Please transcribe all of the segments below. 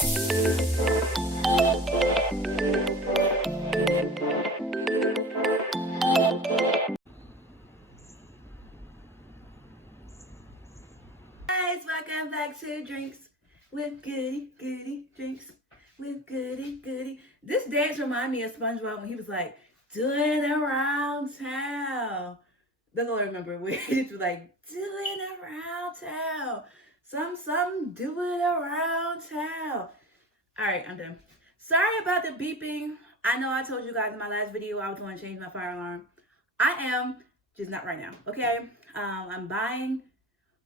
Guys, welcome back to Drinks with Goodie. Goodie drinks with Goodie. This dance remind me of SpongeBob when he was like, doing around town. That's all I remember. When he was like, doing around town. Some do it around town. Alright, I'm done. Sorry about the beeping. I know I told you guys in my last video I was going to change my fire alarm. I am, just not right now, okay? I'm buying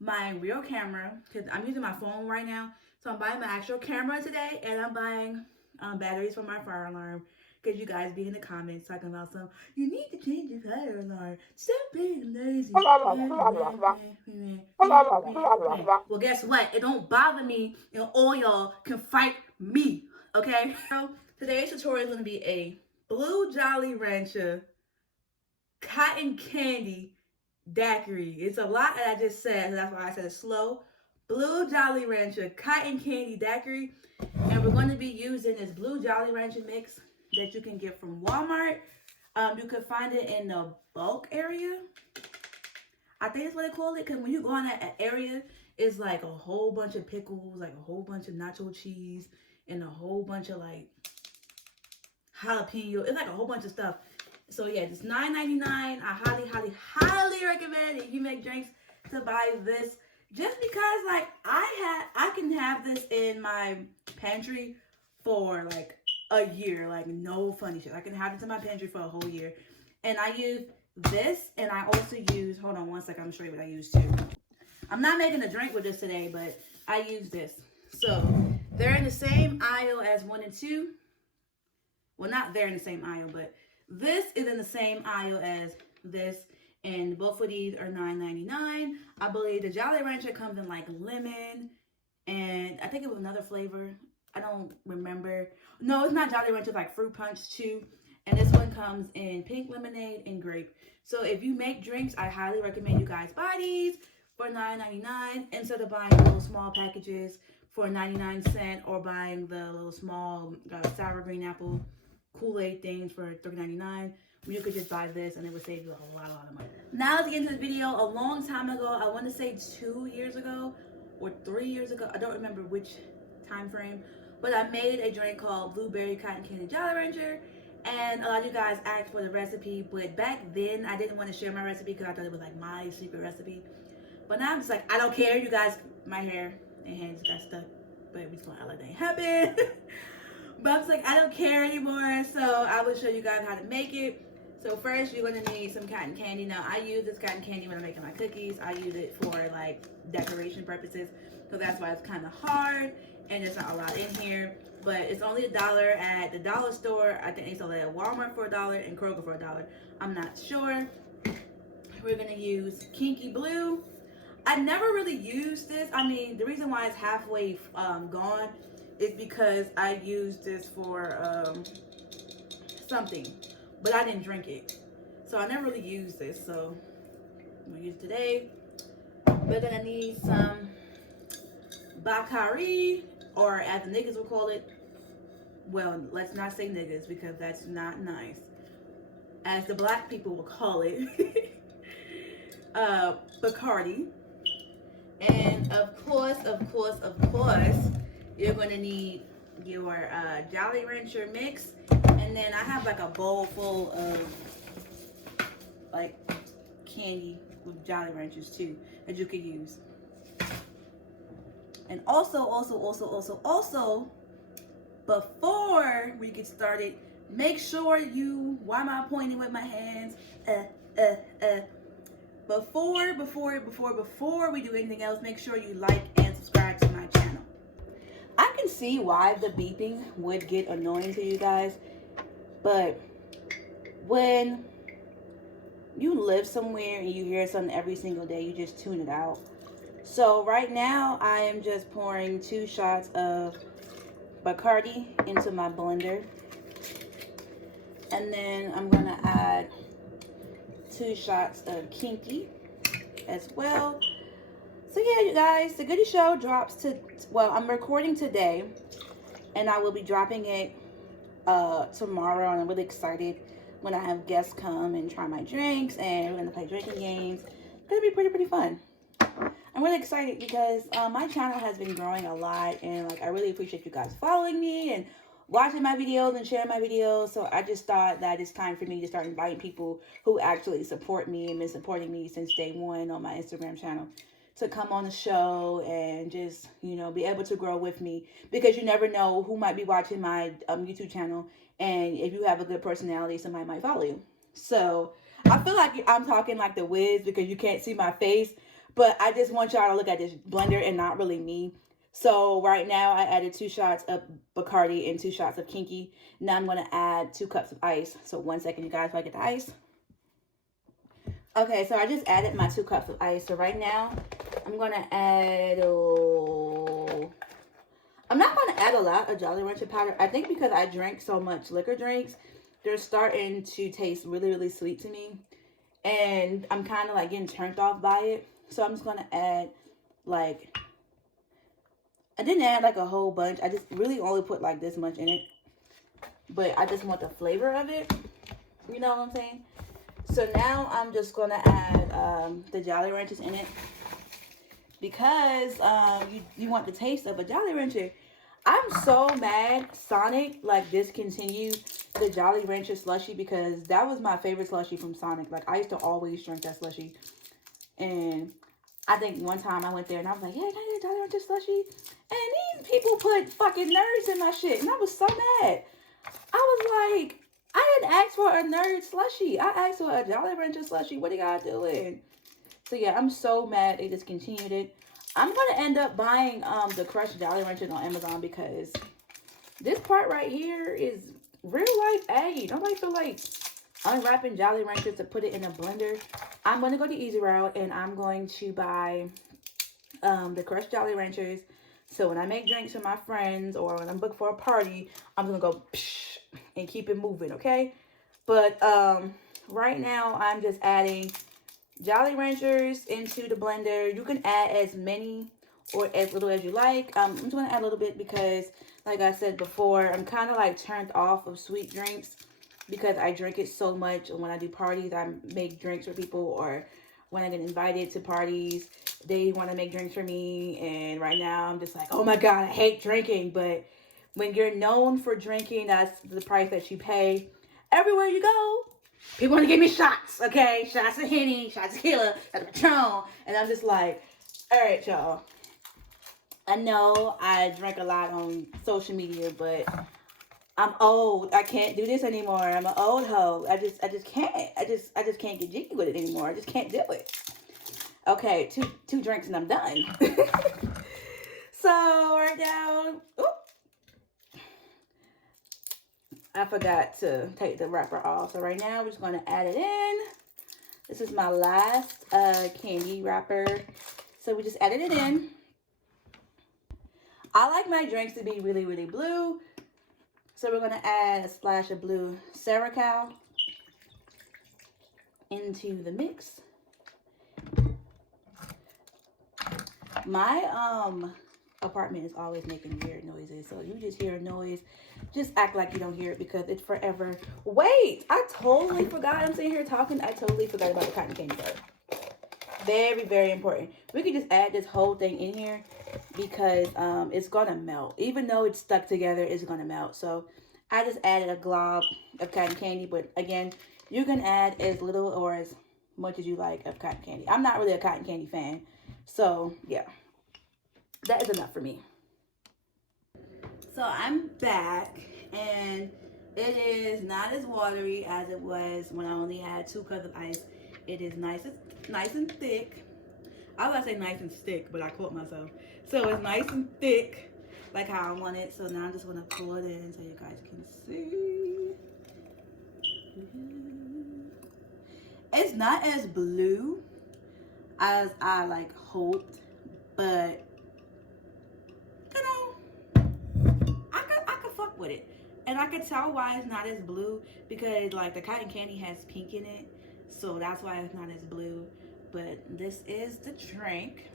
my real camera because I'm using my phone right now. So I'm buying my actual camera today, and I'm buying batteries for my fire alarm because you guys be in the comments talking about some, you need to change your fire alarm. Stop being lazy. Well, guess what? It don't bother me, and all y'all can fight me, okay? So today's tutorial is going to be a Blue Jolly Rancher cotton candy daiquiri. It's a lot that I just said, so that's why I said it slow. Blue Jolly Rancher cotton candy daiquiri, and we're going to be using this Blue Jolly Rancher mix that you can get from Walmart. You can find it in the bulk area. I think that's what they call it, because when you go in that area, it's like a whole bunch of pickles, like a whole bunch of nacho cheese, and a whole bunch of like jalapeno. It's like a whole bunch of stuff. So yeah, it's $9.99. I highly recommend if you make drinks to buy this, just because like I can have this in my pantry for like a year, like no funny shit. I can have this in my pantry for a whole year. And I use this, and I also use, hold on one second, I'm gonna show you what I use too. I'm not making a drink with this today, but I use this. So they're in the same aisle as 1 and 2. Well, not they're in the same aisle, but this is in the same aisle as this, and both of these are $9.99. I believe the Jolly Rancher comes in like lemon, and I think it was another flavor. I don't remember. No, it's not Jolly Rancher, it's like fruit punch too. And this one comes in pink lemonade and grape. So if you make drinks, I highly recommend you guys buy these for $9.99 instead of buying little small packages for 99 cents, or buying the little small sour green apple Kool-Aid things for $3.99. You could just buy this and it would save you a whole lot of money. Now let's get into the video. A long time ago, I want to say 2 years ago or 3 years ago, I don't remember which time frame, but I made a drink called Blueberry Cotton Candy Jolly Rancher, and a lot of you guys asked for the recipe, but back then I didn't want to share my recipe because I thought it was like my secret recipe. But now I'm just like, I don't care, you guys. My hair and hands got stuck, but we just gonna act like that ain't happened. But I was like, I don't care anymore, so I will show you guys how to make it. So first, you're going to need some cotton candy. Now, I use this cotton candy when I'm making my cookies. I use it for, like, decoration purposes, so that's why it's kind of hard, and there's not a lot in here. But it's only $1 at the dollar store. I think they sell it at Walmart for $1 and Kroger for $1. I'm not sure. We're going to use Kinky Blue. I never really used this. I mean, the reason why it's halfway gone is because I used this for something, but I didn't drink it, so I never really used this. So I'm gonna use it today. We're gonna need some bacardi, or as the niggas will call it. Well, let's not say niggas because that's not nice. As the black people will call it, bacardi. And of course, you're going to need your Jolly Rancher mix. And then I have like a bowl full of like candy with Jolly Ranchers too that you could use. And also, before we get started, make sure you, why am I pointing with my hands? Before we do anything else, make sure you like and subscribe to my channel. I can see why the beeping would get annoying to you guys, but when you live somewhere and you hear something every single day, you just tune it out. So right now, I am just pouring 2 shots of bacardi into my blender, and then I'm gonna add 2 shots of kinky as well. So yeah, you guys, the Goodie show drops to, well, I'm recording today, And I will be dropping it tomorrow, and I'm really excited when I have guests come and try my drinks, and we're gonna play drinking games. It's gonna be pretty fun. I'm really excited because my channel has been growing a lot, and like I really appreciate you guys following me and watching my videos and sharing my videos. So I just thought that it's time for me to start inviting people who actually support me and been supporting me since day one on my Instagram channel to come on the show and just, you know, be able to grow with me, because you never know who might be watching my YouTube channel, and if you have a good personality, somebody might follow you. So I feel like I'm talking like the Wiz because you can't see my face, but I just want y'all to look at this blender and not really me. So right now I added 2 shots of Bacardi and 2 shots of Kinky. Now I'm going to add 2 cups of ice. So 1 second, you guys, if I get the ice. Okay, so I just added my 2 cups of ice. So right now I'm going to add, I'm not going to add a lot of Jolly Rancher powder. I think because I drank so much liquor drinks, they're starting to taste really sweet to me. And I'm kind of like getting turned off by it. So I'm just going to add like, I didn't add like a whole bunch. I just really only put like this much in it. But I just want the flavor of it. You know what I'm saying? So now I'm just going to add the Jolly Ranchers in it. Because you want the taste of a Jolly Rancher. I'm so mad Sonic like discontinued the Jolly Rancher slushie, because that was my favorite slushie from Sonic. Like I used to always drink that slushie. And I think one time I went there and I was like, yeah, can I get a Jolly Rancher slushie? And these people put fucking nerds in my shit. And I was so mad. I was like, I didn't ask for a nerd slushie. I asked for a Jolly Rancher slushie. What are y'all doing? So yeah, I'm so mad they discontinued it. I'm going to end up buying the crushed Jolly Ranchers on Amazon, because this part right here is real life aggy. Nobody feel like unwrapping Jolly Ranchers to put it in a blender. I'm going to go the easy route, and I'm going to buy the crushed Jolly Ranchers. So when I make drinks for my friends or when I'm booked for a party, I'm going to go psh and keep it moving, okay? But right now, I'm just adding Jolly Ranchers into the blender. You can add as many or as little as you like. I'm just going to add a little bit because, like I said before, I'm kind of like turned off of sweet drinks because I drink it so much. When I do parties, I make drinks for people, or when I get invited to parties, they want to make drinks for me. And right now, I'm just like, oh my God, I hate drinking. But when you're known for drinking, that's the price that you pay. Everywhere you go, people want to give me shots, okay? Shots of Henny, shots of Tequila, shots of Patron. And I'm just like, all right, y'all. I know I drink a lot on social media, but I'm old. I can't do this anymore. I'm an old hoe. I just can't. I just can't get jiggy with it anymore. I just can't do it. Okay, two drinks and I'm done. So right now, I forgot to take the wrapper off. So right now we're just going to add it in. This is my last candy wrapper. So we just added it in. I like my drinks to be really blue. So we're going to add a splash of blue Saracal into the mix. My apartment is always making weird noises. So you just hear a noise, just act like you don't hear it because it's forever. Wait, I totally forgot. I'm sitting here talking. I totally forgot about the cotton candy part. Very important. We can just add this whole thing in here because it's gonna melt. Even though it's stuck together, it's gonna melt. So I just added a glob of cotton candy, but again, you can add as little or as much as you like of cotton candy. I'm not really a cotton candy fan, so yeah, that is enough for me. So I'm back, and it is not as watery as it was when I only had 2 cups of ice. It is nice and thick. I was about to say nice and thick, but I caught myself. So it's nice and thick, like how I want it. So now I'm just gonna pull it in so you guys can see. It's not as blue as I like hoped, but you know, I could fuck with it. And I could tell why it's not as blue because like the cotton candy has pink in it. So that's why it's not as blue. But this is the drink.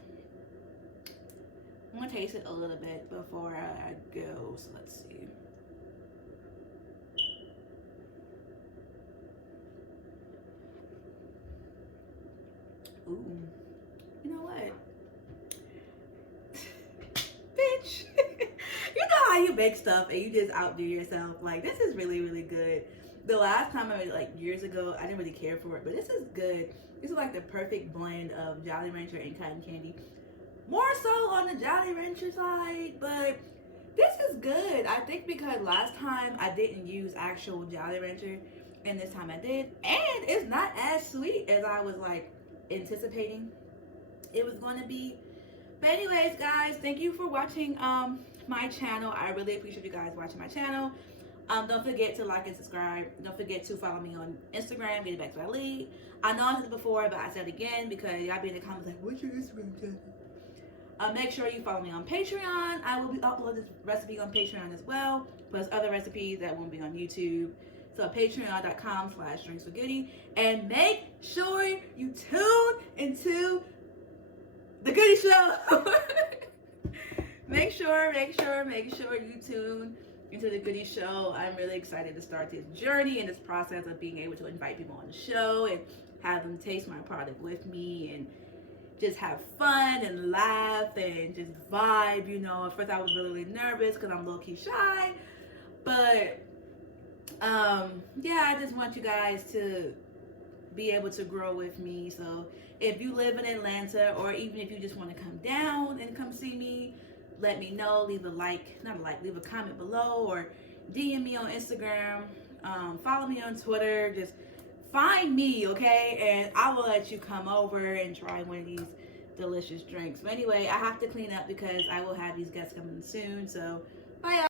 I'm gonna taste it a little bit before I go. So let's see. Ooh, you know what? Bitch. You know how you make stuff and you just outdo yourself. Like, this is really, really good. The last time I made it, like years ago, I didn't really care for it, but this is good. This is like the perfect blend of Jolly Rancher and cotton candy. More so on the Jolly Rancher side, but this is good. I think because last time I didn't use actual Jolly Rancher, and this time I did, and it's not as sweet as I was like anticipating it was going to be. But anyways, guys, thank you for watching my channel. I really appreciate you guys watching my channel. Don't forget to like and subscribe. Don't forget to follow me on Instagram, Get It Back to my lead. I know I said it before, but I said it again because y'all be in the comments like, what's your Instagram channel? Make sure you follow me on Patreon. I will be uploading this recipe on Patreon as well, plus other recipes that won't be on YouTube. So patreon.com/drinkswithgoodie. And make sure you tune into the Goodie Show. make sure you tune into the Goodie Show. I'm really excited to start this journey and this process of being able to invite people on the show and have them taste my product with me and just have fun and laugh and just vibe, you know. At first I was really nervous because I'm low-key shy, but yeah, I just want you guys to be able to grow with me. So if you live in Atlanta, or even if you just want to come down and come see me, let me know. Leave a leave a comment below, or DM me on Instagram, follow me on Twitter. Just find me, okay? And I will let you come over and try one of these delicious drinks. But anyway, I have to clean up because I will have these guests coming soon. So bye, y'all.